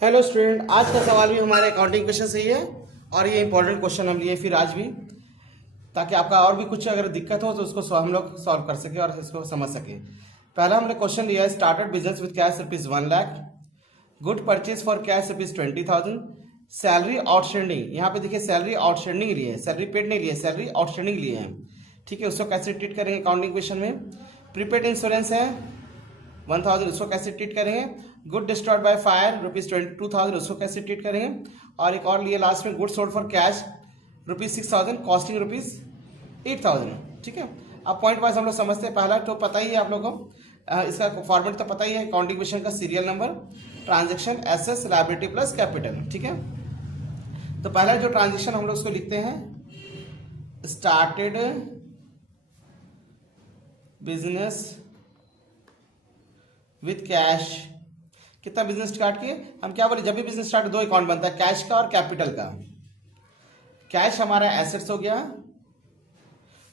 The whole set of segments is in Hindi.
हेलो स्टूडेंट, आज का सवाल भी हमारे अकाउंटिंग क्वेश्चन से ही है और ये इंपॉर्टेंट क्वेश्चन हम लिए फिर आज भी, ताकि आपका और भी कुछ अगर दिक्कत हो तो उसको हम लोग सॉल्व कर सके और इसको समझ सके। पहला हमने क्वेश्चन लिया है, started business with cash ₹1,00,000, good purchase for cash ₹20,000, salary outstanding. यहाँ पे देखिए सैलरी आउटस्टैंडिंग लिए है, सैलरी पेड नहीं लिए, सैलरी आउटस्टैंडिंग लिए हैं। ठीक है, उसको कैसे ट्रीट करेंगे अकाउंटिंग क्वेश्चन में। प्रीपेड इंश्योरेंस है 1,000, उसको कैसे ट्रीट करेंगे। गुड डिस्ट्रॉयड बाय फायर ₹22,000, उसको कैसे ट्रीट करेंगे। और एक और लिए लास्ट में, good sold for cash ₹6,000, costing ₹8,000। ठीक है, अब पॉइंट वाइज हम लोग समझते हैं। पहला तो पता ही है आप लोगों को, इसका फॉर्मेट तो पता ही है, अकाउंटिंग क्वेश्चन का serial number, transaction, assets, liability plus capital. ठीक है, तो पहला जो ट्रांजेक्शन हम लोग उसको लिखते हैं, स्टार्टेड बिजनेस विथ कैश। कितना बिजनेस स्टार्ट किए हम, क्या बोले, जब भी बिजनेस स्टार्ट दो अकाउंट बनता है, कैश का और कैपिटल का। कैश हमारा एसेट्स हो गया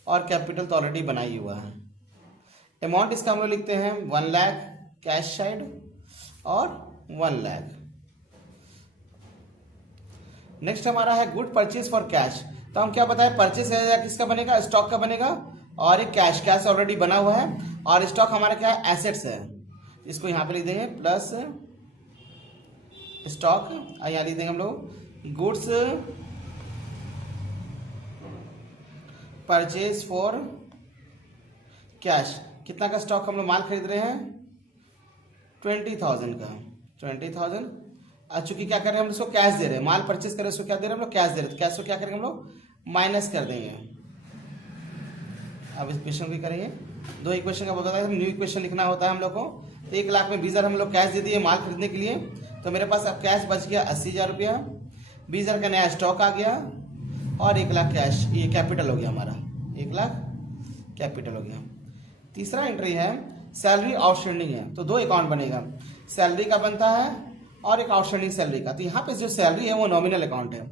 और कैपिटल तो ऑलरेडी बना ही हुआ है। अमाउंट इसका हम लोग लिखते हैं 1,00,000 कैश साइड और 1,00,000। नेक्स्ट हमारा है गुड परचेज फॉर कैश। तो हम क्या बताए, परचेज किसका बनेगा, स्टॉक का बनेगा, और एक कैश, कैश ऑलरेडी बना हुआ है, और स्टॉक हमारा क्या है, एसेट्स है। इसको यहां पे लिख देंगे प्लस स्टॉक, यहां लिख देंगे हम लोग गुड्स परचेज फॉर कैश। कितना का स्टॉक हम लोग माल खरीद रहे हैं, 20,000 का, 20,000। चूंकि क्या कर रहे हैं हम इसको कैश दे रहे हैं, माल परचेज कर रहे हैं, उसको क्या दे रहे हैं हम लोग, कैश दे रहे हैं। कैश को क्या करेंगे हम लोग, माइनस कर देंगे। अब इस क्वेश्चन भी करेंगे, दो इक्वेशन का बताया, न्यू इक्वेशन लिखना होता है हम लोग को। तो 1,00,000 में 20,000 हम लोग कैश दे दिए माल खरीदने के लिए, तो मेरे पास अब कैश बच गया 80,000 रुपया, 20,000 का नया स्टॉक आ गया, और 1,00,000 कैश, ये कैपिटल हो गया हमारा, 1,00,000 कैपिटल हो गया। तीसरा एंट्री है सैलरी आउटस्टैंडिंग है, तो दो अकाउंट बनेगा, सैलरी का बनता है और एक आउटस्टैंडिंग सैलरी का। तो यहाँ पे जो सैलरी है वो नॉमिनल अकाउंट है,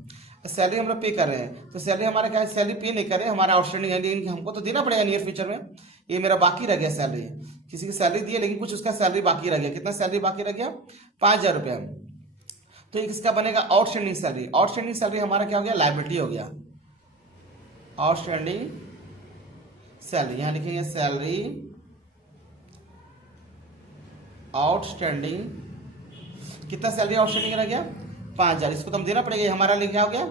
सैलरी हम लोग पे कर रहे हैं, तो सैलरी हमारा क्या है, सैलरी पे नहीं कर रहे, हमारा आउटस्टैंडिंग है, लेकिन हमको तो देना पड़ेगा नियर फ्यूचर में। ये मेरा बाकी रह गया सैलरी, किसी की सैलरी दी है लेकिन कुछ उसका सैलरी बाकी रह गया। कितना सैलरी बाकी रह गया, 5,000 रुपया। तो एक इसका बनेगा आउटस्टैंडिंग सैलरी। आउटस्टैंडिंग सैलरी हमारा क्या हो गया, लायबिलिटी हो गया, आउटस्टैंडिंग सैलरी। यहां लिखेंगे सैलरी आउटस्टैंडिंग, कितना सैलरी आउटस्टैंडिंग रह गया, 5,000। इसको तो हम देना पड़ेगा, हमारा लिए क्या हो गया,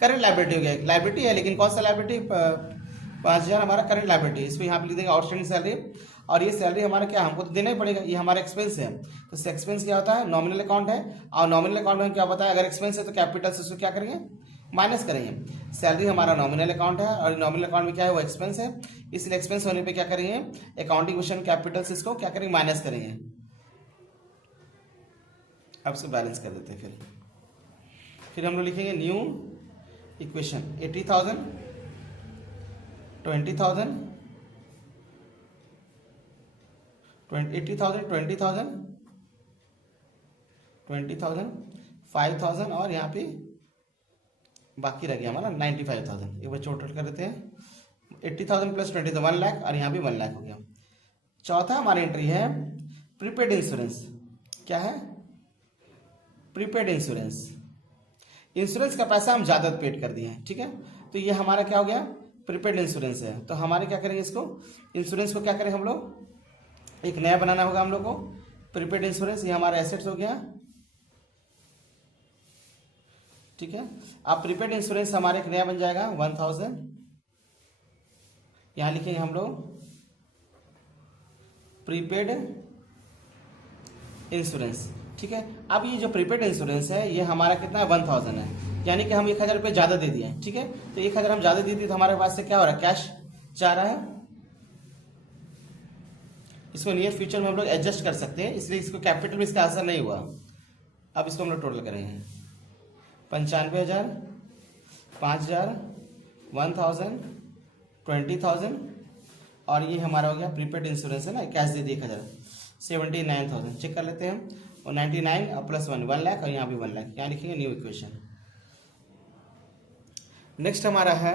करंट लायबिलिटी हो गया। लायबिलिटी है लेकिन कौन सा लायबिलिटी, 5,000 हमारा करंट लायबिलिटी। इसको यहाँ पे लिख देंगे आउटस्टैंडिंग सैलरी, और ये सैलरी हमारा क्या, हमको तो देना ही पड़ेगा, ये हमारा एक्सपेंस है। तो एक्सपेंस क्या होता है, नॉमिनल अकाउंट है, और नॉमिनल अकाउंट में क्या बताया, अगर एक्सपेंस है तो कैपिटल से उसको क्या करेंगे, माइनस करेंगे। सैलरी हमारा नॉमिनल अकाउंट है, और नॉमिनल अकाउंट में क्या है, वो एक्सपेंस है, इसलिए एक्सपेंस होने पे क्या करेंगे, अकाउंटिंग क्वेश्चन कैपिटल से इसको क्या करेंगे, माइनस करेंगे। अब इसको बैलेंस कर देते हैं। फिर हम लोग लिखेंगे न्यू इक्वेशन, 80,000, 20,000, 80,000, 20,000, 20,000, 5,000, और यहाँ पे बाकी रह गया हमारा 95,000। एक बार टोटल कर देते हैं, 80,000 प्लस 20,000, 1,00,000, और यहाँ भी 1,00,000 हो गया। चौथा हमारी एंट्री है प्रीपेड इंश्योरेंस। क्या है, प्रीपेड इंश्योरेंस। इंश्योरेंस का पैसा हम ज़्यादा पेड कर दिए हैं। ठीक है, तो ये हमारा क्या हो गया, प्रीपेड इंश्योरेंस है। तो हमारे क्या करेंगे, इसको इंश्योरेंस को क्या करेंगे हम लोग, एक नया बनाना होगा हम लोग को, प्रीपेड इंश्योरेंस। ये हमारा एसेट्स हो गया। ठीक है, अब प्रीपेड इंश्योरेंस हमारे एक नया बन जाएगा 1,000, यहां लिखेंगे हम लोग प्रीपेड इंश्योरेंस। ठीक है, अब ये जो प्रीपेड इंश्योरेंस है ये हमारा कितना है, 1,000 है, यानी कि हम 1,000 रुपये ज्यादा दे दिए। ठीक है, तो 1,000 हम ज्यादा दे दिए तो हमारे पास से क्या हो रहा है, कैश जा रहा है। इसको नियर फ्यूचर में हम लोग एडजस्ट कर सकते हैं, इसलिए इसको कैपिटल में इसका असर नहीं हुआ। अब इसको हम लोग टोटल करेंगे, 95,000, 5,000, 1,000, 20,000, और ये हमारा हो गया प्रीपेड इंश्योरेंस है ना, कैश दे दिए 1,000, 79,000। चेक कर लेते हैं, और 99 और प्लस 1,00,000, और यहाँ भी 1,00,000। यहाँ लिखेंगे न्यू इक्वेशन। नेक्स्ट हमारा है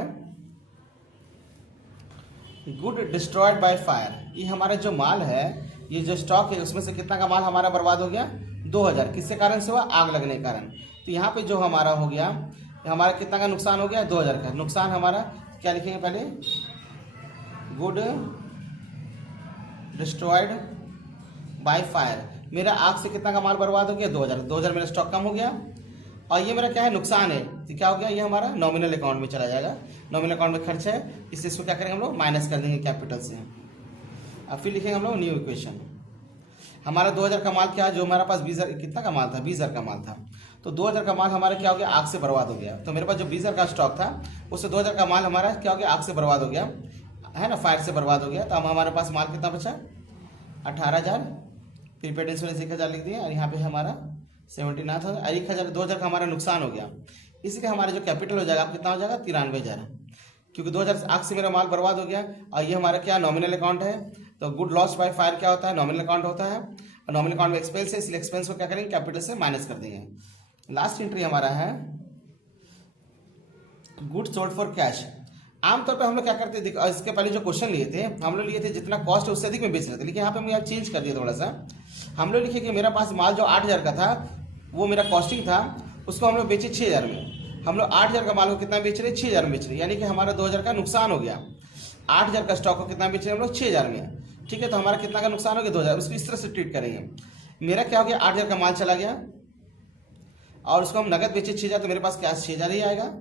गुड डिस्ट्रॉयड बाय फायर। ये हमारा जो माल है, ये जो स्टॉक है, उसमें से कितना का माल हमारा बर्बाद हो गया, 2000 किसके कारण से हुआ? आग लगने के कारण। तो यहाँ पे जो हमारा हो गया, हमारा कितना का नुकसान हो गया? 2000 का नुकसान। हमारा क्या लिखेंगे पहले? Good destroyed by fire. मेरा आग से कितना का माल बर्बाद हो गया? 2000 मेरा स्टॉक कम हो गया। और ये मेरा क्या है? नुकसान है। तो क्या हो गया? ये हमारा नॉमिनल अकाउंट में चला जाएगा। नॉमिनल अकाउंट में खर्च है, इससे इसको क्या करेंगे हम लोग? माइनस कर देंगे कैपिटल से। अब फिर लिखेंगे हम लोग न्यू इक्वेशन। हमारा 2000 का माल क्या है? जो हमारे पास 20,000 कितना का माल था? 20,000 का माल था। तो 2000 का माल हमारा क्या हो गया? आग से बर्बाद हो गया। तो मेरे पास जो 20,000 का स्टॉक था उससे 2000 का माल हमारा क्या हो गया? आग से बर्बाद हो गया, है ना, फायर से बर्बाद हो गया। तो अब हमारे पास माल कितना बचा? 18,000। प्रीपेड इंश्योरेंस 1,000 लिख दिया, और यहाँ पे हमारा 79,000 और 1,000 2000 का हमारा नुकसान हो गया। इसी का हमारा जो कैपिटल हो जाएगा आप कितना हो जाएगा? 93,000, क्योंकि 2000 आग से मेरा माल बर्बाद हो गया। और ये हमारा क्या? नॉमिनल अकाउंट है। तो गुड लॉस बाय फायर क्या होता है? नॉमिनल अकाउंट होता है। और नॉमिनल अकाउंट में एक्सपेंस है, इसलिए एक्सपेंस को क्या करेंगे? कैपिटल से माइनस कर देंगे। लास्ट एंट्री हमारा है गुड सोल्ड फॉर कैश। आमतौर पे हम लोग क्या करते थे, इसके पहले जो क्वेश्चन लिए थे हम लोग लिए थे जितना कॉस्ट है उससे अधिक में बेच रहे थे, लेकिन यहाँ पे हम चेंज कर दिया थोड़ा सा। हम लोग लिखे कि मेरा पास माल जो 8,000 का था वो मेरा कॉस्टिंग था, उसको हम लोग बेचे 6,000 में। हम लोग 8,000 का माल को कितना बेच रहे? 6,000 में बेच रहे, यानी कि हमारा 2,000 का नुकसान हो गया। 8,000 का स्टॉक को कितना बेच रहे हम लोग? 6,000 में। ठीक है, तो हमारा कितना का नुकसान हो गया? 2,000। उसको इस तरह से ट्रीट करेंगे। मेरा क्या हो गया? 8,000 का माल चला गया और उसको हम नगद बेचे 6,000, तो मेरे पास क्या 6,000 ही आएगा।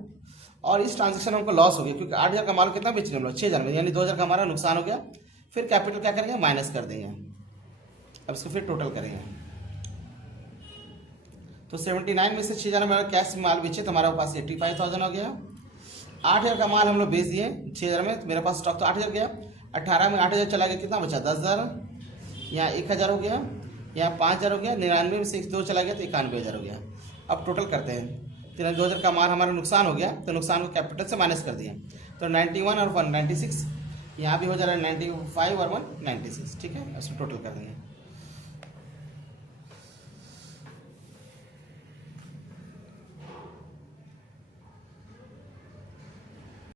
और इस ट्रांजेक्शन में हमको लॉस हो गया, क्योंकि 8,000 का माल कितना बेच रहे हम लोग? 6,000 में, यानी 2,000 का हमारा नुकसान हो गया। फिर कैपिटल क्या करेंगे? माइनस कर देंगे। अब इसको फिर टोटल करेंगे। तो 79 में से 6,000 हमारा कैश माल बेचे तो हमारे पास 85,000 हो गया। 8,000 का माल हम लोग बेच दिए 6,000 में, तो मेरे पास स्टॉक तो 8,000 गया। 18 में 8,000 चला गया, कितना बचा? 10,000। यहाँ 1,000 हो गया, यहाँ 5,000 हो गया। 99 में से 2 चला गया तो 91,000 हो गया। अब टोटल करते हैं। 2,000 का माल हमारा नुकसान हो गया, तो नुकसान को कैपिटल से माइनस कर दिए। तो 91 और 196, यहाँ भी हो जा रहा है 95 और 196। ठीक है, इसको टोटल कर देंगे।